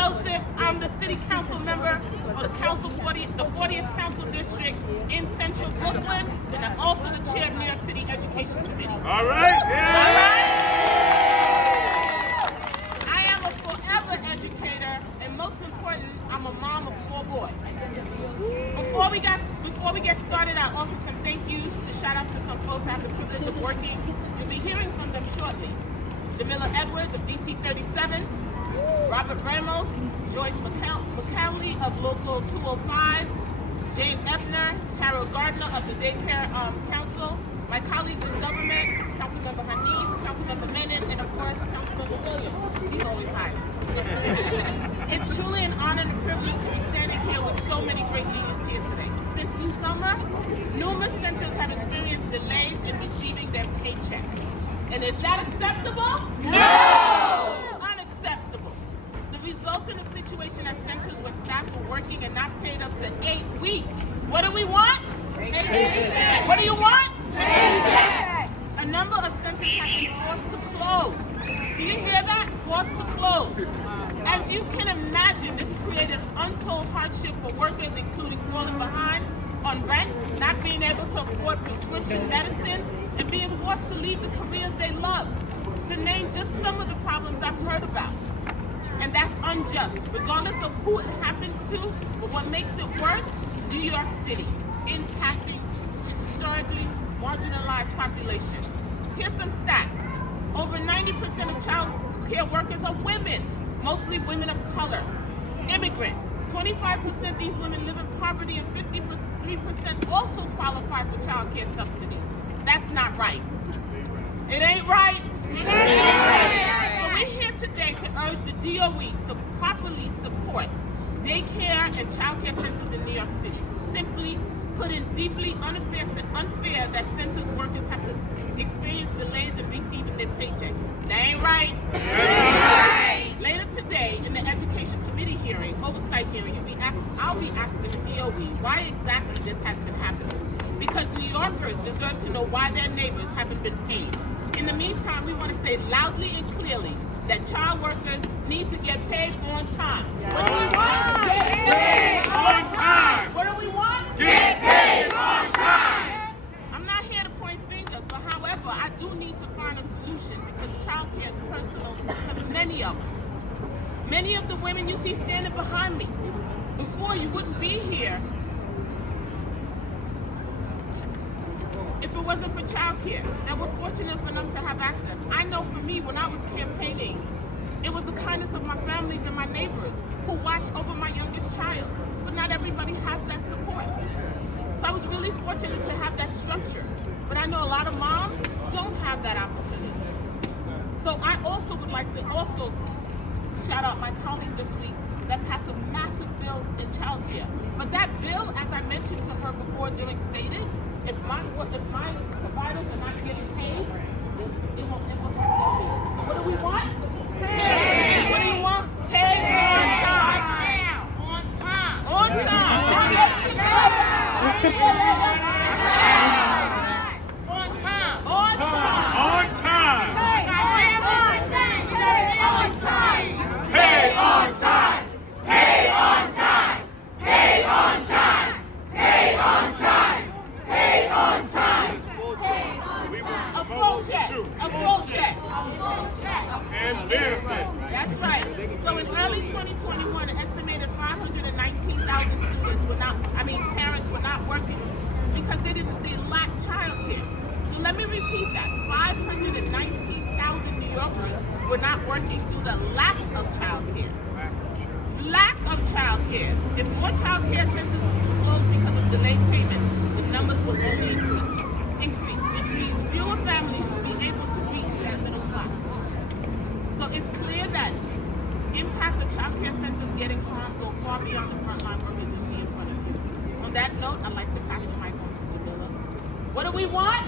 Joseph. I'm the city council member for the 40th Council District in Central Brooklyn, and I'm also the chair of New York City Education Committee. All right. Yeah. All right. I am a forever educator, and most important, I'm a mom of 4 boys. Before we get started, I'll offer some thank yous to shout out to some folks I have the privilege of working. You'll be hearing from them shortly. Jamila Edwards of DC 37, Robert Ramos, Joyce McCownley of Local 205, Jane Ebner, Tara Gardner of the Daycare Council, my colleagues in government, Councilmember Hanif, Councilmember Menon, and of course, Councilmember Williams. She's always high. It's truly an honor and a privilege to be standing here with so many great leaders here today. Since the summer, numerous centers have experienced delays in receiving their paychecks. And is that acceptable? No! Unacceptable. The result in a situation at centers where staff were working and not paid up to 8 weeks. What do we want? Paycheck. What do you want? Paycheck. A number of centers have been forced to close. Do you hear that? Forced to close. As you can imagine, this created untold hardship for workers, including falling behind on rent, not being able to afford prescription medicine, and being forced to leave the careers they love, to name just some of the problems I've heard about. And that's unjust, regardless of who it happens to, but what makes it worse, New York City, impacting historically marginalized population. Here's some stats. Over 90% of child care workers are women, mostly women of color, immigrant. 25% these women live in poverty, and 53% also qualify for child care subsidies. That's not right. It ain't right. It ain't right. So we're here today to urge the DOE to properly support daycare and child care centers in New York City. Simply put, in deeply unfair that centers workers have to experience delays in receiving their paycheck. That ain't right. It ain't right. Later today, in the Education Committee oversight hearing, I'll be asking the DOE why exactly this has been happening. Because New Yorkers deserve to know why their neighbors haven't been paid. In the meantime, we want to say loudly and clearly that child workers need to get paid on time. What do we want? Get paid on time. What do we want? Get paid on time. I'm not here to point fingers, but however, I do need to find a solution because child care is personal to many of us. Many of the women you see standing behind me, before you wouldn't be here if it wasn't for childcare, that we're fortunate enough to have access. I know for me, when I was campaigning, it was the kindness of my families and my neighbors who watched over my youngest child, but not everybody has that support. So I was really fortunate to have that structure, but I know a lot of moms don't have that opportunity. So I also would like to shout out my colleague this week that passed a massive bill in childcare. But that bill, as I mentioned to her before during stated, if my providers are not getting paid, it won't happen. So what do we want? Pay. What do you want? Pay on time. On time. On time. On time. On time. On time. Pay on time. Pay on time. Pay on time. Pay on time. Pay on time. A full check. A full check. A full check. And benefits. That's right. So in early 2021, an estimated 519,000 parents were not working because they lacked childcare. So let me repeat that. 519,000 New Yorkers were not working due to lack of childcare. Lack of childcare. If more childcare centers were closed because of delayed payment, the numbers will only increase, which means fewer families will be able to reach the middle class. So it's clear that impacts of childcare centers getting harmed go far beyond the frontline workers you see in front of you. On that note, I'd like to pass the mic on to Jamila. What do we want?